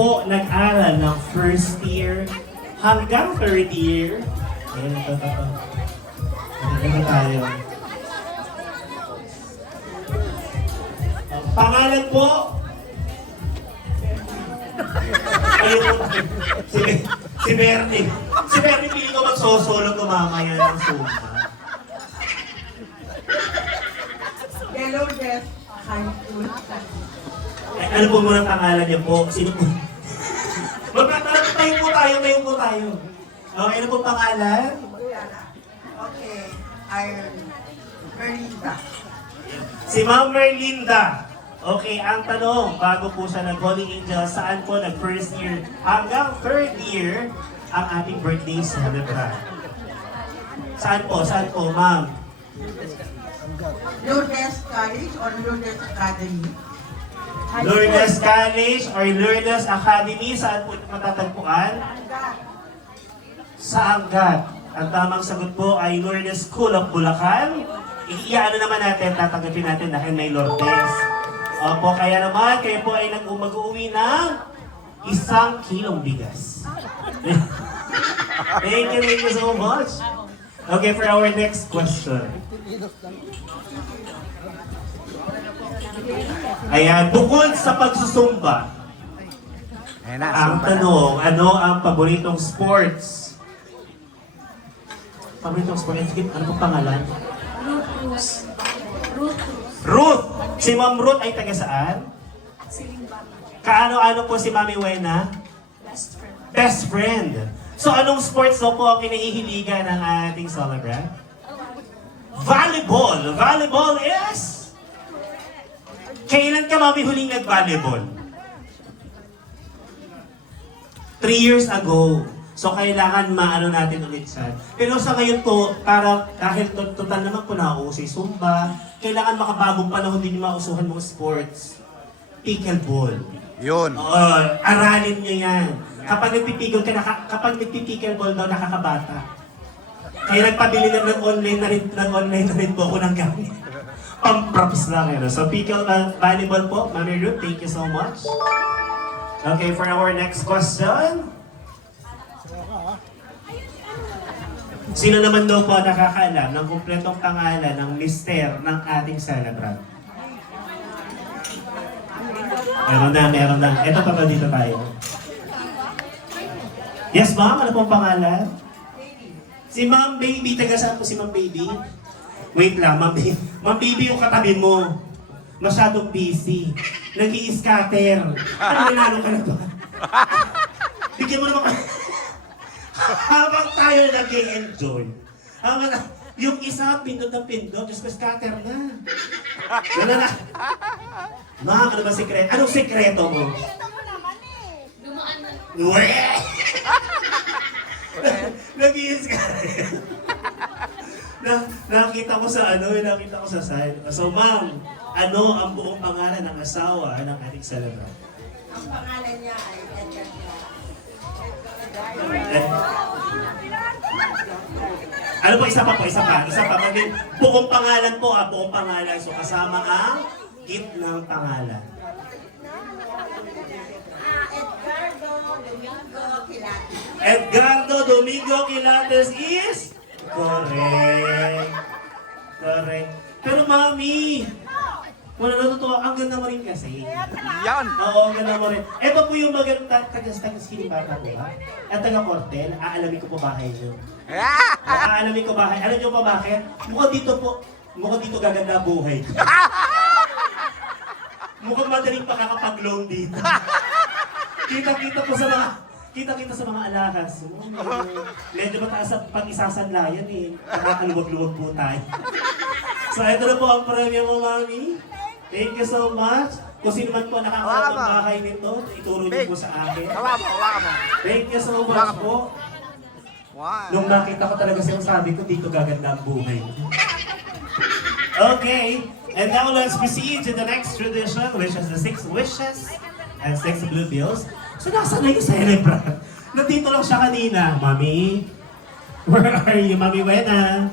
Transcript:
po nag-aral ng first year hanggang third year? Ayan, ito. Ito tayo. Pangalan po? Ayun, si Bernie. Si Bernie, pili ko magsosolo ko mamaya ng Zumba. Yellow Dress High School. Ay, ano po muna pangalan niyo po? Sino po? Tayo po tayo. Okay, ano po pangalan? Okay, I'm Merlinda. Si Ma'am Merlinda. Okay, ang tanong, bago po siya nag-Holy Angel, saan po nag-first year hanggang third year ang ating birthday celebrant? Saan po, ma'am? Lourdes College or Lourdes Academy? Lourdes College or Lourdes Academy, saan po ito matatagpuan? Sa Angat. Ang tamang sagot po ay Lourdes School of Bulacan. Iyaano naman natin, tatanggapin natin dahil may Lourdes. Opo, kaya naman, kayo po ay mag-uuwi ng 1 kilong bigas. Thank you so much. Okay, for our next question. Ayan, bukod sa pagsusumba, ang tanong, ano ang paboritong sports? Paboritong sports? Ano pong pangalan? Ruth! Si Ma'am Ruth ay taga saan? Kaano-ano po si Mami Wena? Best friend. So anong sports daw po ang kinahihiligan ng ating celebrant? Volleyball! Volleyball is... Kailan ka, Mami, huling nag-volleyball? 3 years ago. So kailangan maano natin ulit siya. Pero sa ngayon po, para dahil total naman po nauusay Zumba, kailangan makabagong panahon din yung mausuhan mga sports. Pickleball. Yun. Aralin nyo yan. Kapag nagpipickleball daw, nakakabata. Kaya nagpabili na ng online na rin po ako ng gamit. Pang-props lang yun. So volleyball po, Mami Ruth, thank you so much. Okay, for our next question. Sino naman daw po nakakaalam ng kumpletong pangalan ng mister ng ating celebrant? Meron na. Ito pa dito tayo. Yes, ma'am? Ano pong pangalan? Si Ma'am Baby. Taga saan po si Ma'am Baby? Wait lang, Ma'am Baby. Ma'am Baby yung katabi mo. Masyadong busy. Nag-i-scatter. Ano nanalo ka na ba? Bigyan mo naman habang tayo nag-i-enjoy. Yung isa, pindot ng pindot. Diyos ko, scatter na. Gano'n na. Ma'am, ano ba sikreto? Anong sikreto mo? Dumaan na. Uwe! Nag-i-scatter. Nakita ko sa side. So, ma'am, ano ang buong pangalan ng asawa ng ating celebrant? Ang pangalan niya ay Edgar. Ano po, isa pa. Buong pangalan po, buong pangalan. So, kasama ang gift ng pangalan. Edgardo Domingo Quilates is? Correct. Pero mami, wala natutuwa, ang ganda mo rin kasi. Yan. Oo, ang ganda mo rin. Ito po yung maganda, taga-skinibata po ha? At taga-Cortel, aalamin ko po bahay nyo. Aalamin ko bahay. Alam nyo pa bakit? Mukhang dito gaganda buhay. Mukhang madaling pakakapag-loan dito. Kita sa mga alahas. Medyo mataas ang pag-isasanlayan eh. Nakakaluwag-luwag po tayo. So ito na po ang premyo mo, mami. Thank you so much. Kung sino man po nakakaroon ng bahay nito, ituro niyo po sa akin. Hawa mo. Thank you so much po. Nung nakita ko talaga siya, sabi ko, dito gaganda ang buhay. Okay, and now let's proceed to the next tradition, which is the 6 wishes and 6 blue bills. So nasaan na yung celebrant? Nandito lang siya kanina. Mami, where are you, Mami Wena?